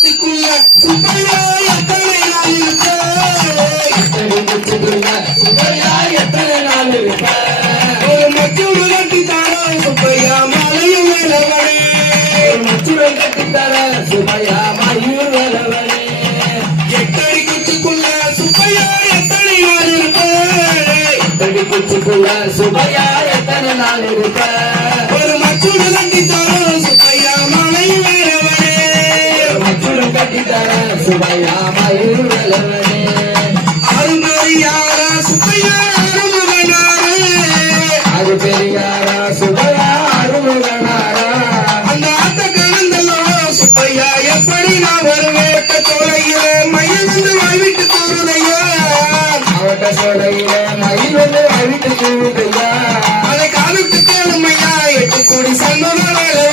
குத்துக்குள்ள சுப்பையா எத்தனை நாள் இருப்ப எட்டடி குத்துக்குள்ள சுப்பையா எத்தனை நாள் இருப்ப ஒரு மச்சூடு கட்டித்தாரோ சுப்பையா மலையும் வேலவனே ஒரு மச்சூடு கட்டித்தார சுப்பையா மலையும் வேலவனே எட்டடி குத்துக்குள்ள சுப்பையா எத்தனை நாள் இருப்ப எட்டடி குத்துக்குள்ள சுப்பையா எத்தனை நாள் இருப்ப ஒரு மச்சூடு கட்டித்தாரோ சுப்பையா மலையும் வேலவனே மச்சூடு கட்டித்தார சுப்பையா மலையும் வேலவனே அருமையாரா சுப்பையா அருமுகனாரே அது பெரியாரா சுப்பையா அருமுகனாரா அந்த ஆத்த கணந்தல்லோ சுப்பையா எப்படி நான் வருவேட்ட தோலையில மயில் வந்து வாய்விட்டு தூருதையா அவட்ட சோலையில மயில் வந்து வாய்விட்டு தூருதையா அதை காலுக்கு கேளுமையா 8 கோடி சந்தோட வேலை